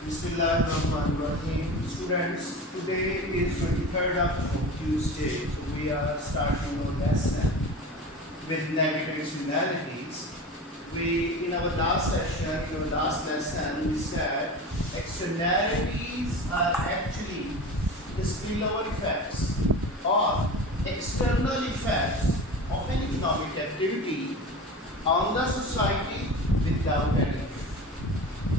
Bismillahirrahmanirrahim. Students, today is 23rd of June, Tuesday, so we are starting our lesson with negative externalities. In our last session, in our last lesson, we said externalities are actually the spillover effects or external effects of an economic activity on the society without any effect.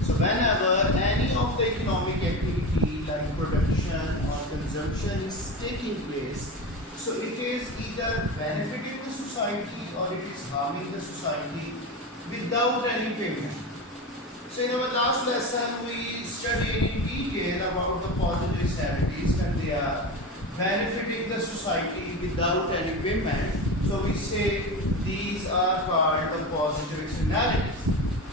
So whenever any of the economic activity like production or consumption is taking place, so it is either benefiting the society or it is harming the society without any payment. So in our last lesson we studied in detail about the positive externalities when they are benefiting the society without any payment. So we say these are called the positive externalities.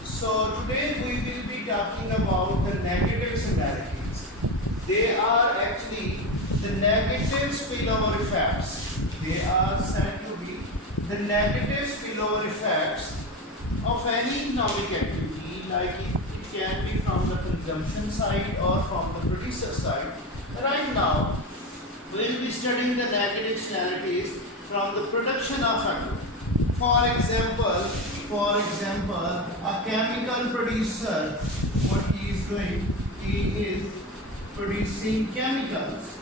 So today we will be talking about the negative externalities. They are actually the negative spillover effects. They are said to be the negative spillover effects of any economic activity, like it can be from the consumption side or from the producer side. Right now, we will be studying the negative externalities from the production of activity. For example, a chemical producer, what he is doing, he is producing chemicals.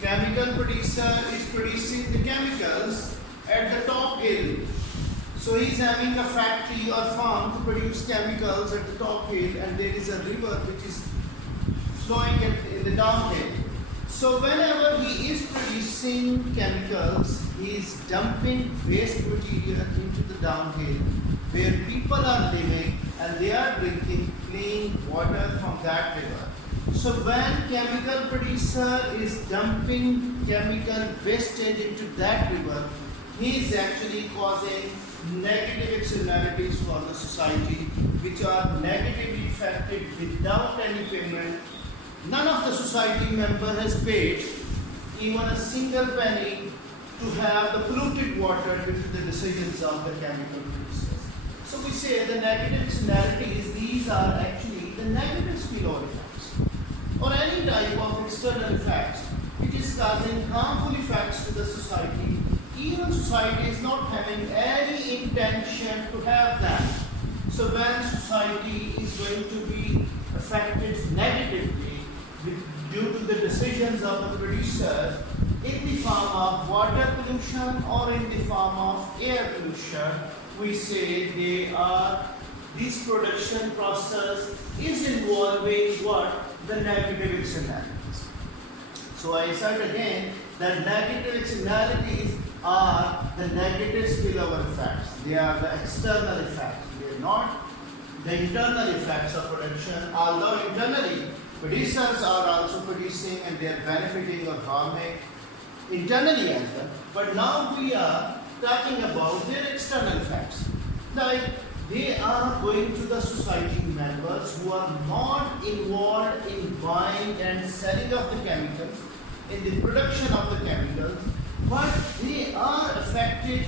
Chemical producer is producing the chemicals at the top hill. So he is having a factory or farm to produce chemicals at the top hill, and there is a river which is flowing in the downhill. So whenever he is producing chemicals, he is dumping waste material into the downhill where people are living and they are drinking clean water from that river. So when chemical producer is dumping chemical wastage into that river, he is actually causing negative externalities for the society, which are negatively affected without any payment. None of the society member has paid even a single penny to have the polluted water due to the decisions of the chemical producers. So we say the negative externalities, these are actually the negative spillover effects or any type of external effects which is causing harmful effects to the society. Even society is not having any intention to have that. So when society is going to be affected negatively due to the decisions of the producers in the form of water pollution or in the form of air pollution, we say this production process is involving what? The negative externalities. So I said again that negative externalities are the negative spillover effects. They are the external effects. They are not the internal effects of production, although internally producers are also producing and they are benefiting or harming internally as well. But now we are talking about their external effects. Like they are going to the society members who are not involved in buying and selling of the chemicals, in the production of the chemicals, but they are affected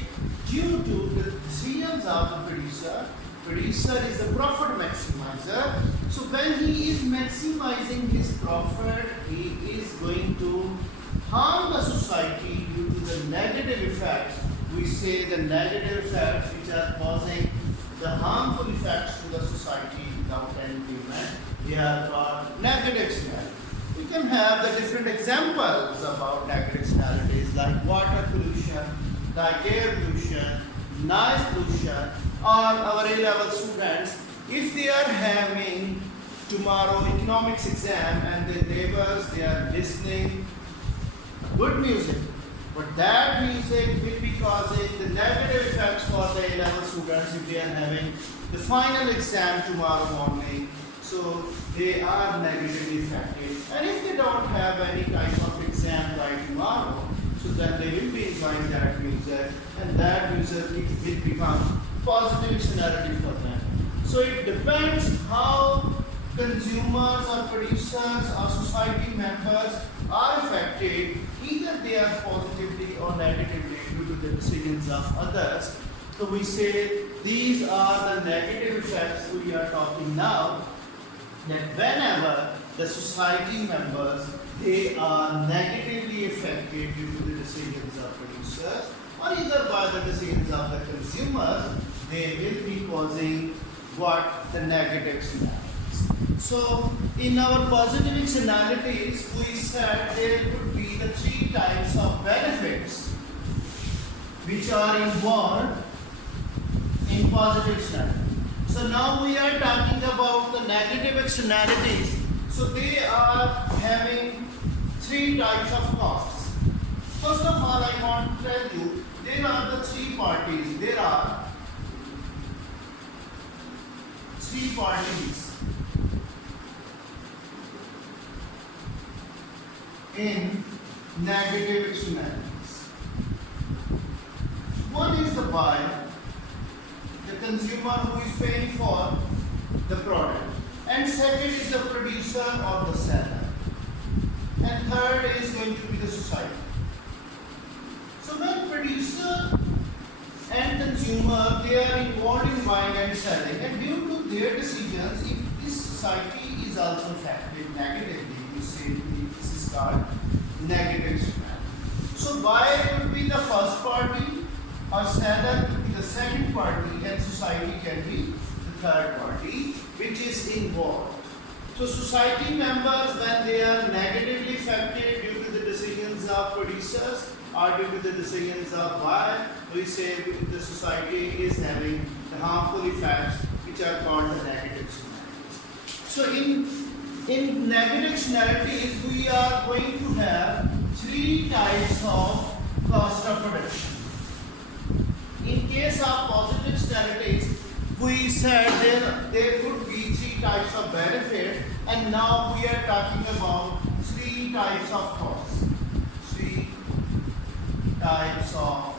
due to the decisions of the producer. Producer is a profit maximizer. So when he is maximizing his profit, he is going to harm the society due to the negative effects. We say the negative effects which are causing the harmful effects to the society without any payment. They are called negative externalities. We can have the different examples about negative externalities like water pollution, like air pollution, noise pollution, or our A-level students, if they are having tomorrow economics exam and the neighbors, they are listening good music, but that music will be causing the negative effects for the A-level students if they are having the final exam tomorrow morning. So they are negatively affected. And if they don't have any type of exam by tomorrow, so then they will be enjoying that music, and that music will become positive externality for them. So it depends how consumers or producers or society members are affected. Either they are positively or negatively due to the decisions of others. So we say these are the negative effects we are talking now, that whenever the society members, they are negatively affected due to the decisions of producers or either by the decisions of the consumers, they will be causing what? The negative externalities. So in our positive externalities, we said there could be the three types of benefits which are involved in positive externalities. So now we are talking about the negative externalities. So they are having three types of costs. First of all, I want to tell you, there are the three parties. There are three parties in negative externalities. One is the buyer, the consumer who is paying for the product, and second is the producer or the seller, and third is going to be the society. So when producer and consumer, they are involved in buying and selling, and due to their decisions, if this society is also affected negatively, we say this is called negative externality. So buyer would be the first party, or seller would be the second party, and society can be the third party which is involved. So society members, when they are negatively affected due to the decisions of producers or due to the decisions of buyer, we say the society is having the harmful effects which are called the negative externalities. So in negative externalities, we are going to have three types of cost of production. In case of positive externalities, we said there could be three types of benefit, and now we are talking about three types of costs. Three types of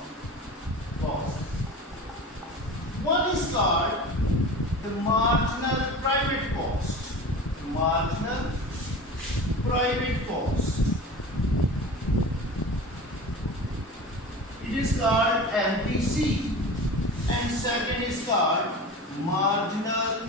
costs. One is called the marginal private cost. Marginal private cost. It is called MPC, and second is called marginal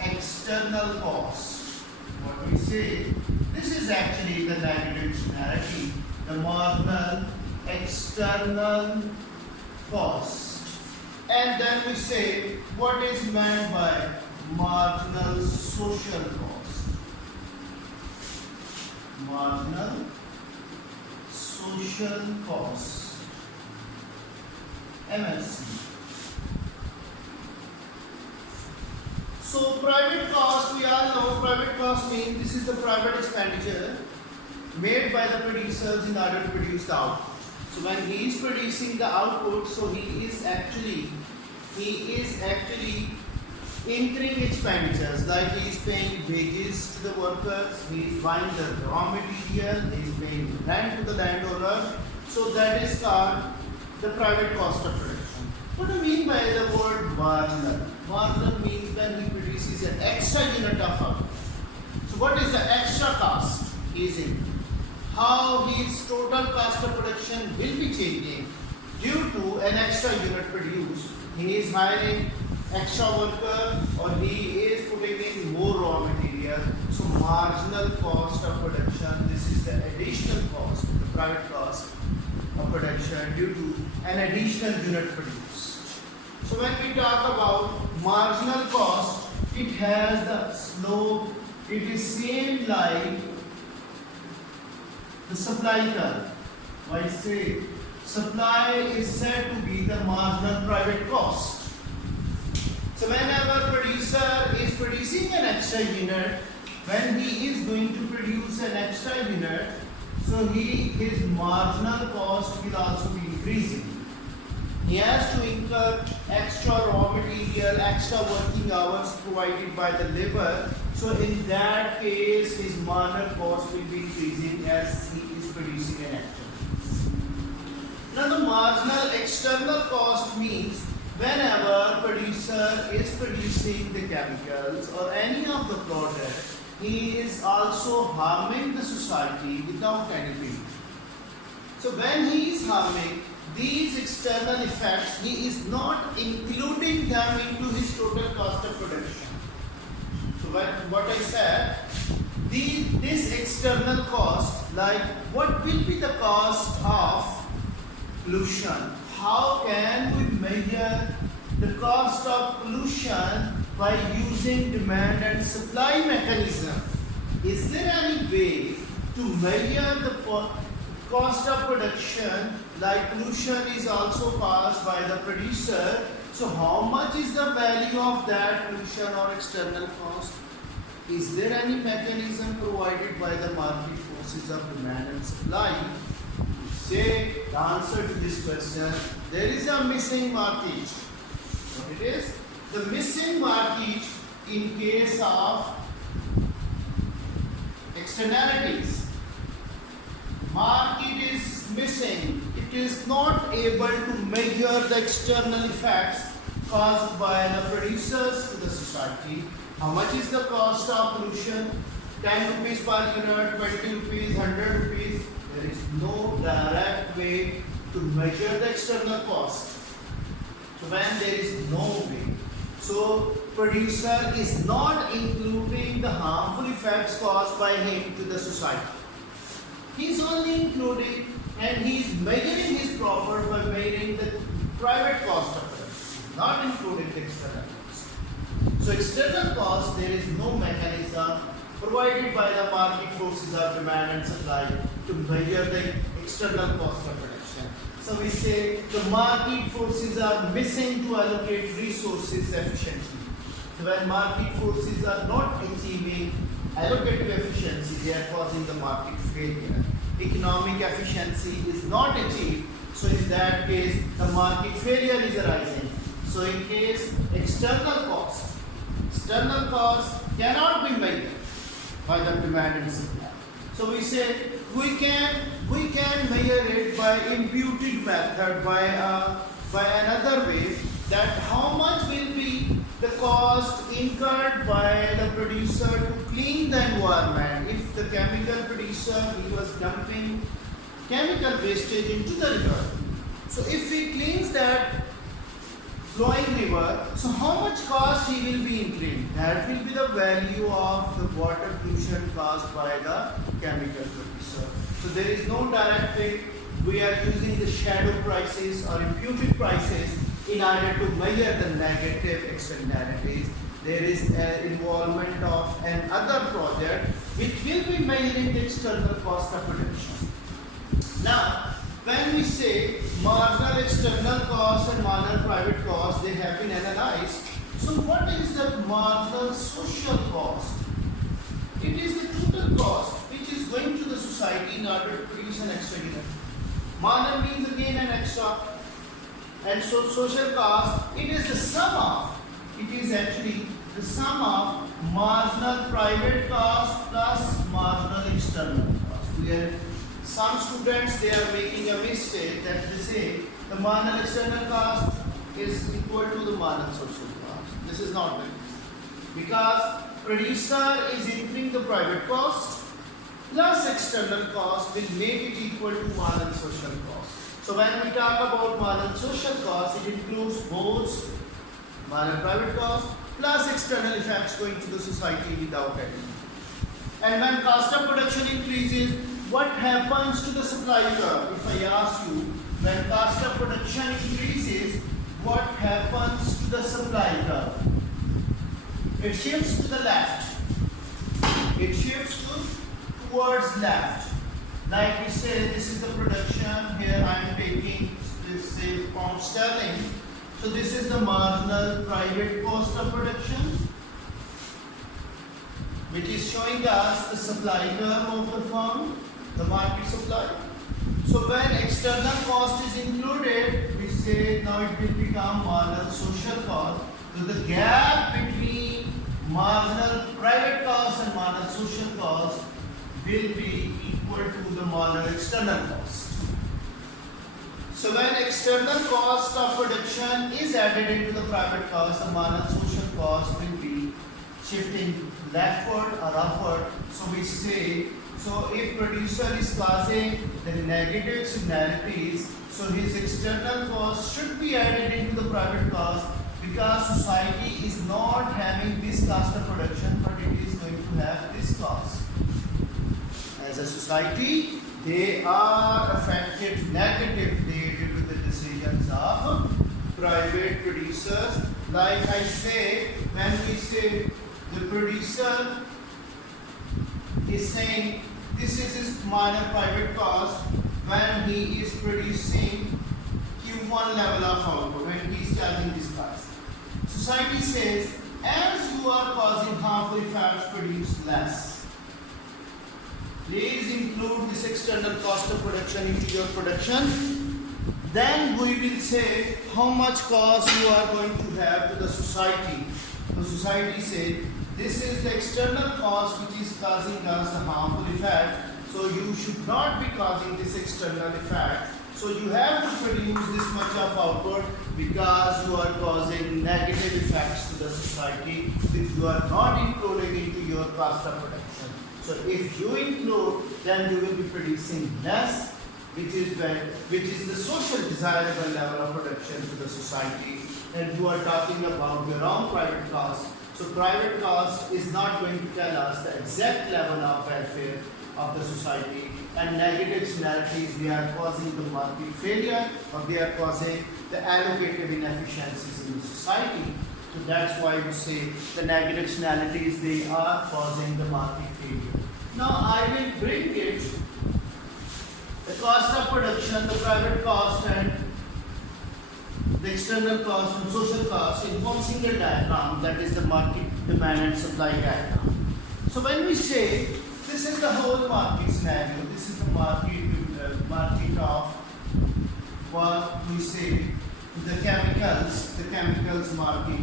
external cost. What we say, this is actually the negative externality, the marginal external cost. And then we say what is meant by marginal social cost. Marginal social cost, MSC. So private cost, we all know private cost means this is the private expenditure made by the producers in order to produce the output. So when he is producing the output, so he is actually incurring expenditures, like he is paying wages to the workers, he is buying the raw material, he is paying rent to the landowner. So that is called the private cost of production. What do you mean by the word marginal? Marginal means when he produces an extra unit of output. So what is the extra cost he is in? How his total cost of production will be changing due to an extra unit produced. He is hiring extra worker or he is putting in more raw material. So marginal cost of production, this is the additional cost, the private cost of production due to an additional unit produced. So when we talk about marginal cost, it has the slope, it is same like the supply curve. I say supply is said to be the marginal private cost. So whenever producer is producing an extra unit, when he is going to produce an extra unit, so his marginal cost will also be increasing. He has to incur extra raw material, extra working hours provided by the labor. So in that case, his marginal cost will be increasing as he is producing an extra. Now the marginal external cost means whenever producer is producing the chemicals or any of the product, he is also harming the society without any payment. So when he is harming, these external effects, he is not including them into his total cost of production. So what I said, this external cost, like what will be the cost of pollution? How can we measure the cost of pollution by using demand and supply mechanism? Is there any way to measure the cost of production, like pollution is also caused by the producer? So how much is the value of that pollution or external cost? Is there any mechanism provided by the market forces of demand and supply? Say the answer to this question, there is a missing market. What it is? The missing market in case of externalities. Market is missing. It is not able to measure the external effects caused by the producers to the society. How much is the cost of pollution? 10 rupees per unit, 20 rupees, 100 rupees. There is no direct way to measure the external cost. So when there is no way, so producer is not including the harmful effects caused by him to the society. He is only including, and he is measuring his profit by measuring the private cost of production, not including the external cost. So external cost, there is no mechanism provided by the market forces of demand and supply to measure the external cost of production. So we say the market forces are missing to allocate resources efficiently. So when market forces are not achieving allocative efficiency, they are causing the market failure. Economic efficiency is not achieved, so in that case the market failure is arising. So in case external cost cannot be measured by the demand and supply. So we say we can measure it by imputed method, by another way, that how much will be the cost incurred by the producer to clean the environment. If the chemical producer, he was dumping chemical wastage into the river, so if he cleans that flowing river, so how much cost he will be incurring? That will be the value of the water pollution caused by the chemical producer. So there is no direct way. We are using the shadow prices or imputed prices in order to measure the negative externalities. There is involvement of another project which will be measuring the external cost of production. Now, when we say marginal external cost and marginal private cost, they have been analyzed. So what is the marginal social cost? It is the total cost which is going to the society in order to produce an extra unit. Marginal means again an extra. And so social cost, it is the sum of, it is actually the sum of marginal private cost plus marginal external cost. Where some students, they are making a mistake that they say the marginal external cost is equal to the marginal social cost. This is not the case. Because producer is incurring the private cost plus external cost will make it equal to marginal social cost. So when we talk about marginal social cost, it includes both marginal private cost plus external effects going to the society without any. And when cost of production increases, what happens to the supply curve? If I ask you, when cost of production increases, what happens to the supply curve? It shifts to the left. It shifts towards left. Like we say, this is the production. Here I am taking this, say, pound sterling. So this is the marginal private cost of production, which is showing us the supply curve of the firm, the market supply. So when external cost is included, we say now it will become marginal social cost. So the gap between marginal private cost and marginal social cost will be equal to the marginal external cost. So when external cost of production is added into the private cost, the marginal social cost will be shifting leftward or upward. So we say, so if producer is causing the negative externalities, So his external cost should be added into the private cost because society is not having this cost of production, but it is going to have this cost. As a society, they are affected negatively due to the decisions of private producers. Like I say, when we say the producer is saying this is his minor private cost when he is producing Q1 level of output, when he is charging this price. Society says, as you are causing harmful effects, produce less. Please include this external cost of production into your production. Then we will say how much cost you are going to have to the society. The society says, this is the external cost which is causing us the harmful effect. So you should not be causing this external effect. So you have to produce this much of output because you are causing negative effects to the society which you are not including into your cost of production. So if you include, then you will be producing less, which is the social desirable level of production to the society. And you are talking about your own private cost. So private cost is not going to tell us the exact level of welfare of the society, and negative externalities, they are causing the market failure or they are causing the allocative inefficiencies in the society. So that's why we say the negative externalities, they are causing the market failure. Now I will bring it, the cost of production, the private cost and the external cost and social cost in one single diagram, that is the market demand and supply diagram. So when we say this is the whole market scenario, this is the market of what we say the chemicals market,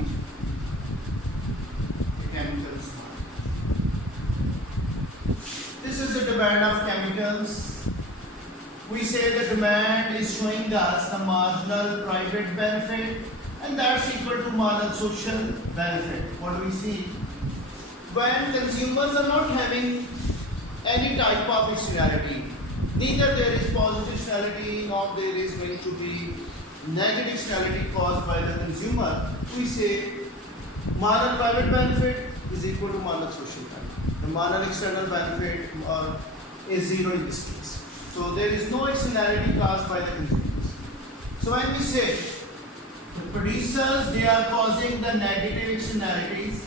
This is the demand of chemicals. We say the demand is showing us the marginal private benefit, and that's equal to marginal social benefit. What do we see? When consumers are not having any type of externality, neither there is positive externality nor there is going to be negative externality caused by the consumer, we say marginal private benefit is equal to marginal social benefit. The marginal external benefit is zero in this case. So there is no externality caused by the consumers. So when we say the producers, they are causing the negative externalities.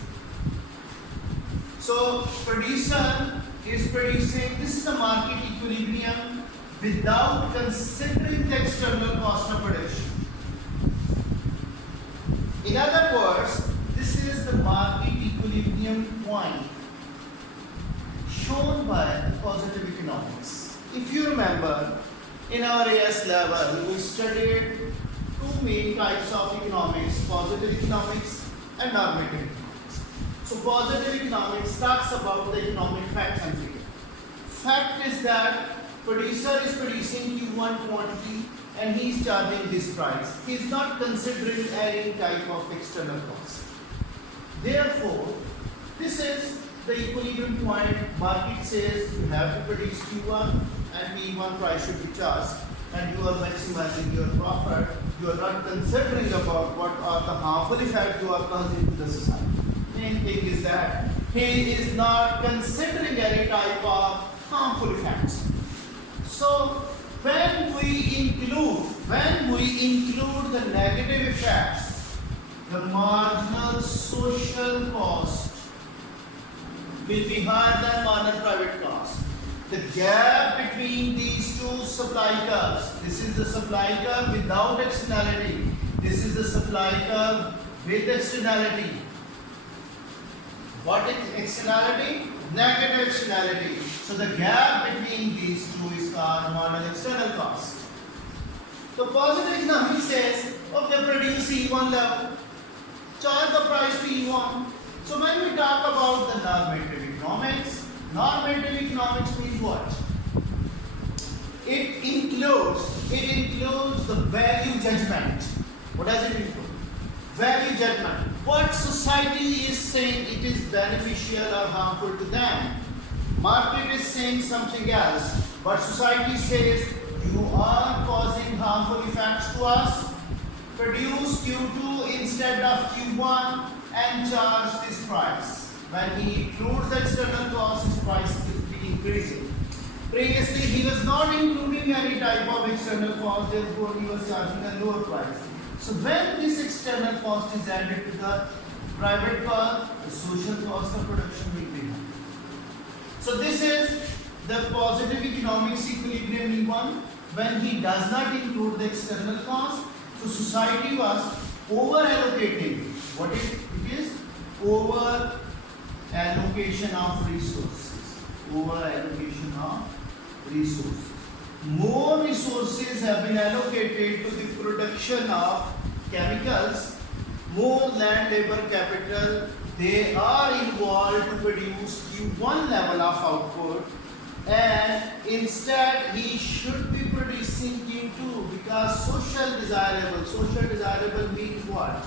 So producer is producing, this is a market equilibrium without considering the external cost of production. In other words, this is the market equilibrium point shown by positive economics. If you remember, in our AS level, we studied two main types of economics, positive economics and normative economics. So positive economics talks about the economic fact and figure. Fact is that producer is producing Q1 quantity and he is charging this price. He is not considering any type of external cost. Therefore, this is the equilibrium point. Market says you have to produce Q1 and P1 price should be charged, and you are maximizing your profit. You are not considering about what are the harmful effects you are causing to the society. Main thing is that he is not considering any type of harmful effects. So when we include the negative effects, the marginal social cost will be higher than marginal private cost. The gap between these two supply curves, this is the supply curve without externality, this is the supply curve with externality. What is externality? Negative externality. So the gap between these two is called marginal external cost. So positive economics says, okay, produce E1 level, charge the price to E1. So when we talk about the normative economics means what? It includes the value judgment. What does it include? Value judgment. What society is saying it is beneficial or harmful to them. Market is saying something else, but society says you are causing harmful effects to us. Produce Q2 instead of Q1 and charge this price. When he includes the external cost, his price will be increasing. Previously, he was not including any type of external cost, therefore he was charging a lower price. So when this external cost is added to the private cost, the social cost of production will be high. So this is the positive economics equilibrium E1 when he does not include the external cost. So society was over allocating. What it is? Over allocation of resources. Over allocation of resources. More resources have been allocated to the production of chemicals. More land, labor, capital, they are involved to produce Q1 level of output, and instead he should be producing Q2 because social desirable means what?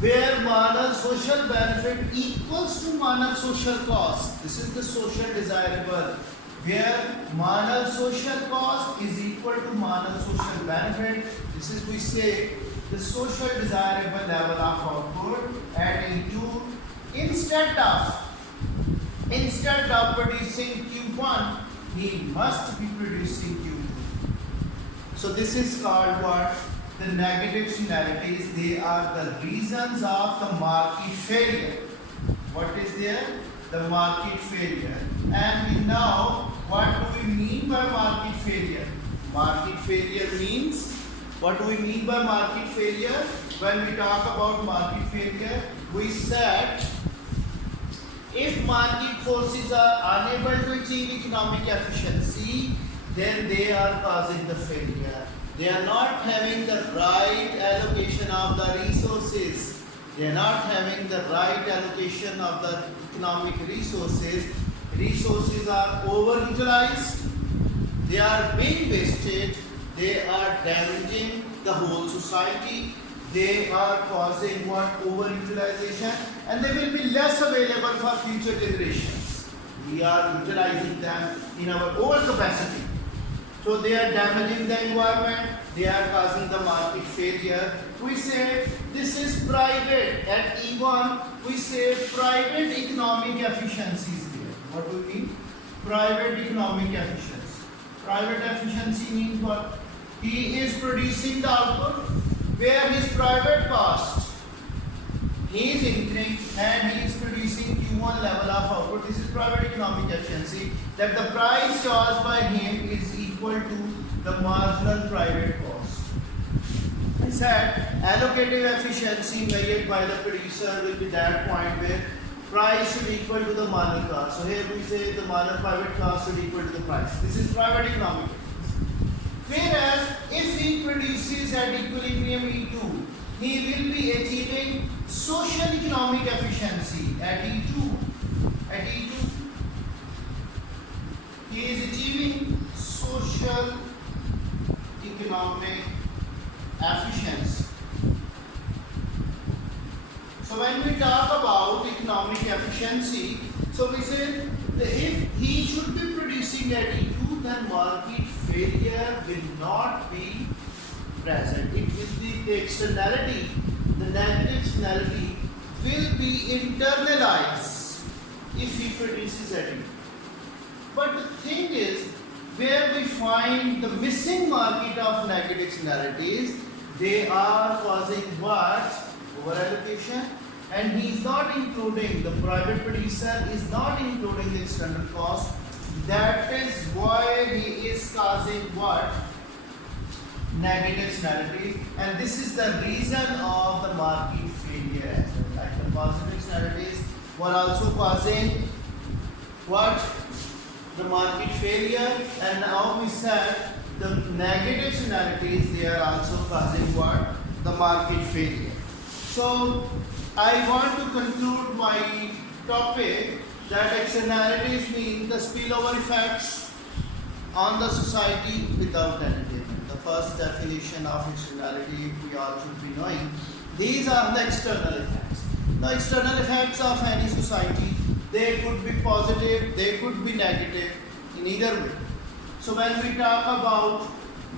Where marginal social benefit equals to marginal social cost. This is the social desirable. Where marginal social cost is equal to marginal social benefit. This is, we say, the social desirable level of output at E2 instead of producing Q1, he must be producing Q2. So this is called what? The negative externalities. They are the reasons of the market failure. What is there? The market failure. And we know what do we mean by market failure? Market failure means, what do we mean by market failure? When we talk about market failure, we said if market forces are unable to achieve economic efficiency, then they are causing the failure. They are not having the right allocation of the resources. They are not having the right allocation of the economic resources. Resources are overutilized. They are being wasted. They are damaging the whole society. They are causing what? Overutilization, and they will be less available for future generations. We are utilizing them in our overcapacity. So they are damaging the environment. They are causing the market failure. We say this is private. At E1, we say private economic efficiency is there. What do we mean? Private economic efficiency. Private efficiency means what? He is producing the output where his private cost he is incurring and he is producing Q1 level of output. This is private economic efficiency, that the price charged by him is equal to the marginal private cost. I said allocative efficiency measured by the producer will be that point where price should equal to the marginal cost. So here we say the marginal private cost should equal to the price. This is private economic efficiency. Whereas if he produces at equilibrium E2, he will be achieving social economic efficiency at E2. At E2, he is achieving social economic efficiency. So when we talk about economic efficiency, so we say that if he should be producing at E2, then market failure will not be present. It will be the externality, the negative externality will be internalized if he produces at E2. But the thing is, where we find the missing market of negative externalities, they are causing what? Overallocation. And he is not including, the private producer is not including the external cost. That is why he is causing what? Negative externalities. And this is the reason of the market failure as well. Like the positive externalities were also causing what? The market failure. And now we said the negative externalities, they are also causing what? The market failure. So I want to conclude my topic that externalities mean the spillover effects on the society without entertainment. The first definition of externality we all should be knowing. These are the external effects. The external effects of any society, they could be positive, they could be negative, in either way. So when we talk about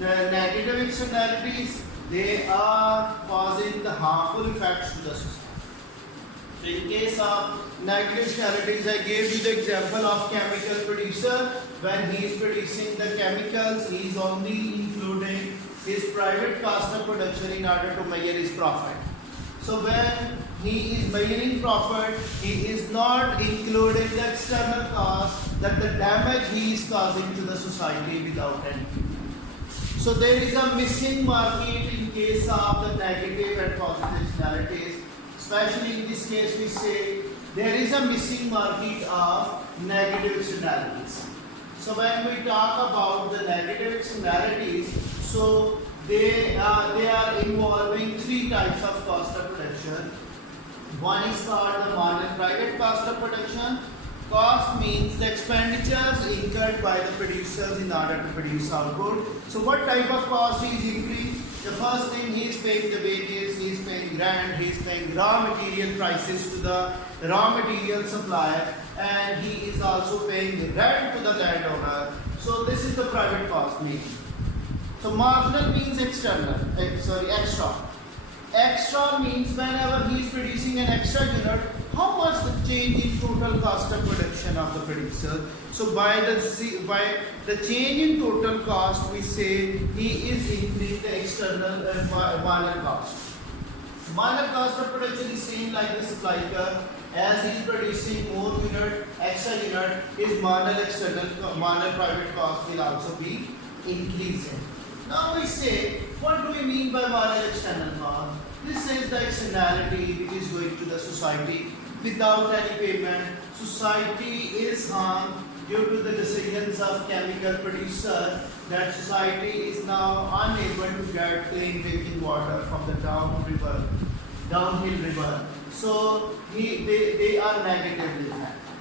the negative externalities, they are causing the harmful effects to the society. So in case of negative externalities, I gave you the example of chemical producer. When he is producing the chemicals, he is only including his private cost of production in order to measure his profit. So when he is measuring profit, he is not including the external cost, that the damage he is causing to the society without any. So there is a missing market in case of the negative and positive externalities. Especially in this case, we say there is a missing market of negative externalities. So when we talk about the negative externalities, so they are involving three types of cost of production. One is called the marginal private cost of production. Cost means the expenditures incurred by the producers in order to produce output. So what type of cost is increased? The first thing, he is paying the wages, he is paying rent, he is paying raw material prices to the raw material supplier, and he is also paying the rent to the landowner. So this is the private cost meaning. So marginal means external, extra. Extra means whenever he is producing an extra unit, how much the change in total cost of production of the producer. So by the change in total cost, we say he is increasing the external marginal cost. Marginal cost of production is same like the supply curve. As he is producing more unit, extra unit, his marginal private cost will also be increasing. Now we say, what do we mean by marginal external cost? This is the externality which is going to the society without any payment. Society is harmed due to the decisions of chemical producer, that society is now unable to get clean drinking water from the downhill river. So they are negatively affected.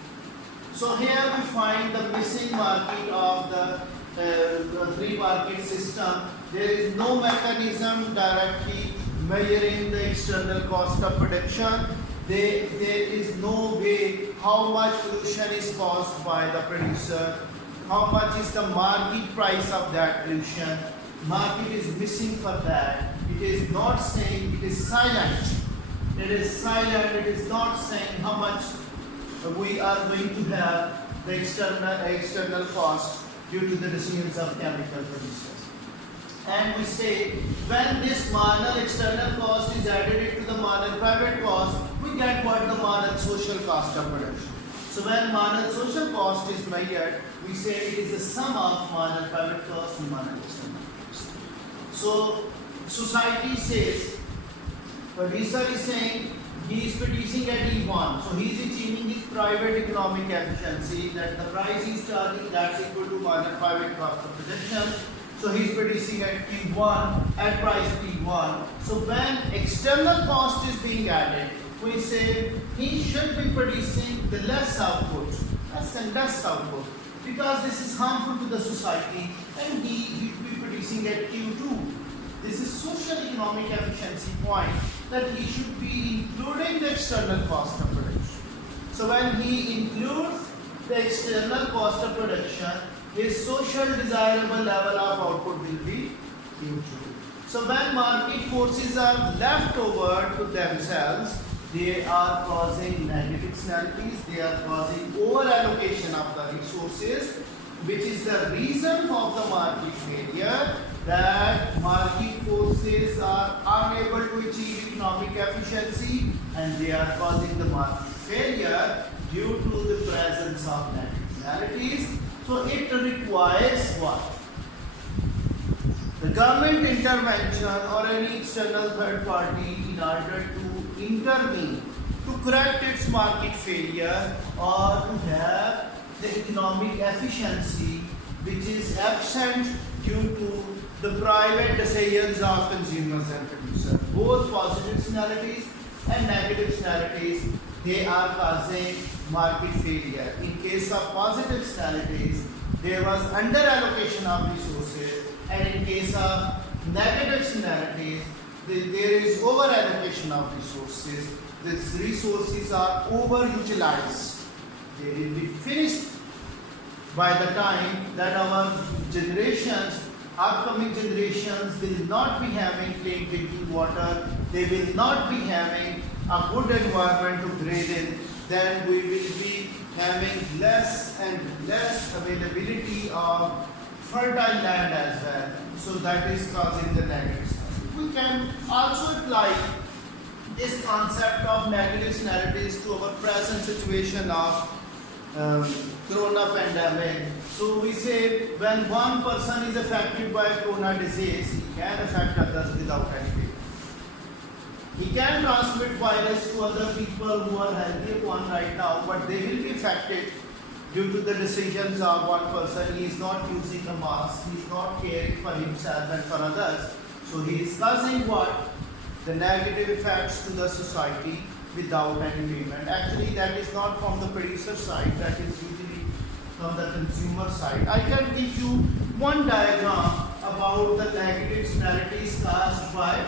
So here we find the missing market of the free market system. There is no mechanism directly measuring the external cost of production. There is no way how much pollution is caused by the producer, how much is the market price of that pollution. Market is missing for that. It is not saying, it is silent. It is silent, it is not saying how much we are going to have the external cost due to the decisions of chemical producers. And we say when this marginal external cost is added to the marginal private cost, we get what the marginal social cost of production. So when marginal social cost is measured, we say it is the sum of marginal private cost and marginal external cost. So society says, producer is saying he is producing at E1, so he is achieving his private economic efficiency, that the price he is charging, that's equal to marginal private cost of production. So he is producing at P1 at price P1. So when external cost is being added, we say he should be producing the less output, less output, because this is harmful to the society, and he will be producing at Q2. This is social economic efficiency point, that he should be including the external cost of production. So when he includes the external cost of production, his social desirable level of output will be Q2. So when market forces are left over to themselves, they are causing negative externalities, they are causing over allocation of the resources, which is the reason of the market failure, that market forces are unable to achieve economic efficiency, and they are causing the market failure due to the presence of negative externalities. So it requires what? The government intervention or any external third party in order to intervene to correct its market failure or to have the economic efficiency which is absent due to the private decisions of consumers and producers. Both positive externalities and negative externalities, they are causing market failure. In case of positive externalities, there was under allocation of resources, and in case of negative externalities, there is over allocation of resources. These resources are overutilized. They will be finished by the time that our generations, upcoming generations will not be having clean drinking water, they will not be having a good environment to breathe in, then we will be having less and less availability of fertile land as well. So that is causing the negatives. We can also apply this concept of negative scenarios to our present situation of corona pandemic. So we say when one person is affected by corona disease, he can affect others without any fear. He can transmit virus to other people who are healthy upon right now, but they will be affected due to the decisions of one person. He is not using a mask, he is not caring for himself and for others. So he is causing what? The negative effects to the society without any payment. Actually, that is not from the producer side, that is usually from the consumer side. I can give you one diagram about the negative externalities caused by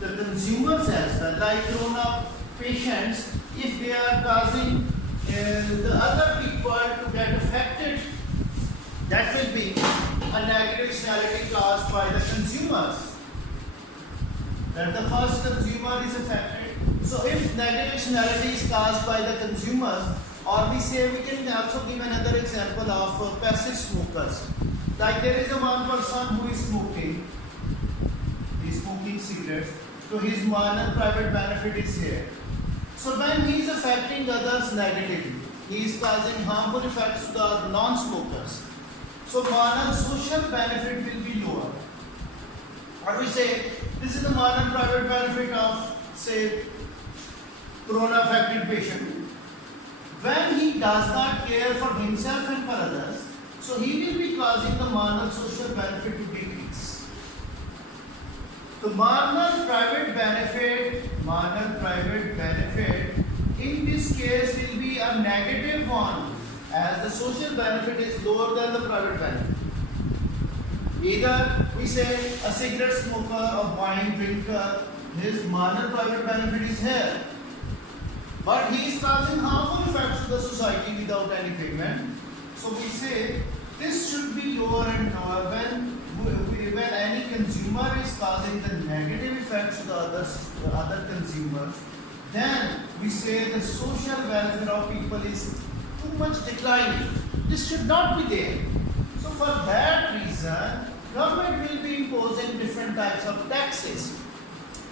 the consumers as well. Like corona patients, if they are causing the other people to get affected, that will be a negative externality caused by the consumers. That the first consumer is affected. So if negative externality is caused by the consumers, or we say we can also give another example of passive smokers. Like there is a one person who is smoking, he is smoking cigarettes, so his moral private benefit is here. So when he is affecting others negatively, he is causing harmful effects to the non-smokers. So moral social benefit will be lower. Or we say this is the moral private benefit of, say, corona affected patient. When he does not care for himself and for others, so he will be causing the moral social benefit to decrease. The moral private benefit in this case will be a negative one, as the social benefit is lower than the private benefit. Either we say a cigarette smoker, a wine drinker, his moral private benefit is here, but he is causing harmful effects to the society without any payment. So we say this should be lower and lower. When any consumer is causing the negative effects to the other consumers, then we say the social welfare of people is too much declining. This should not be there. So for that reason, government will be imposing different types of taxes.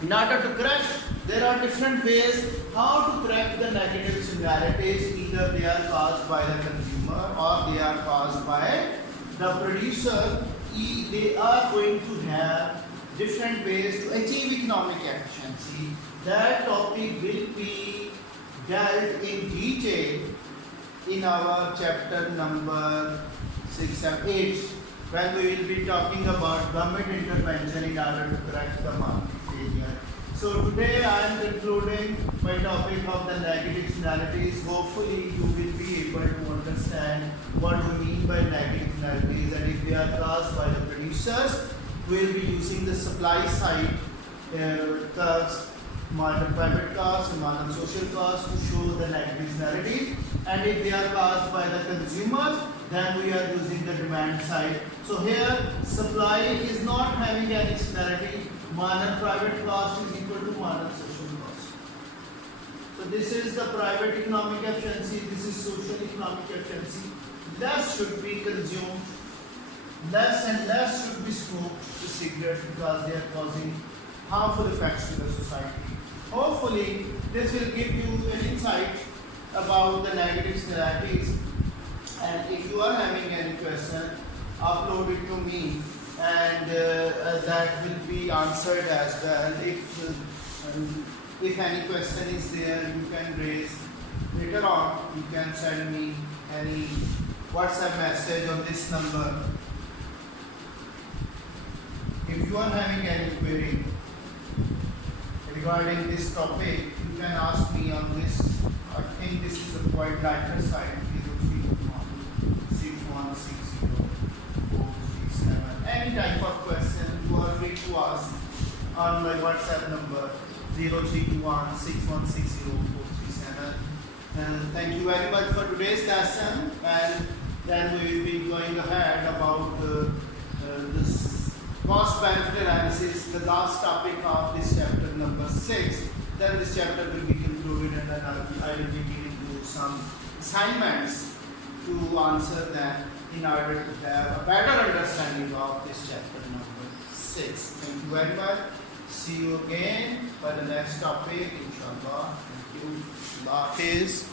In order to correct, there are different ways how to correct the negative externalities. Either they are caused by the consumer or they are caused by the producer. They are going to have different ways to achieve economic efficiency. That topic will be dealt in detail in our chapter number 6 and 8, when we will be talking about government intervention in order to correct the market failure. So today I am concluding my topic of the negative externalities. Hopefully you will be able to understand what we mean by negative externalities, and if they are caused by the producers, we will be using the supply side curves, marginal private costs, marginal social costs to show the negative externalities, and if they are caused by the consumers, then we are using the demand side. So here supply is not having any externality. Marginal private cost is equal to marginal social cost. So this is the private economic efficiency, this is social economic efficiency. Less should be consumed, less and less should be smoked, the cigarettes, because they are causing harmful effects to the society. Hopefully this will give you an insight about the negative externalities, and if you are having any question, upload it to me, and that will be answered as well. If any question is there, you can raise later on. You can send me any WhatsApp message on this number. If you are having any query regarding this topic, you can ask me on this. I think this is a quite lighter side. 0316160. Any type of question you are free to ask on my WhatsApp number 0321 6160 437. And thank you very much for today's lesson, and Then we will be going ahead about this cost benefit analysis, the last topic of this chapter number 6. Then this chapter will be concluded, and then I will be giving you some assignments to answer them in order to have a better understanding of this chapter number 6. Thank you very much. See you again for the next topic, inshallah. Thank you. Allah Hafiz.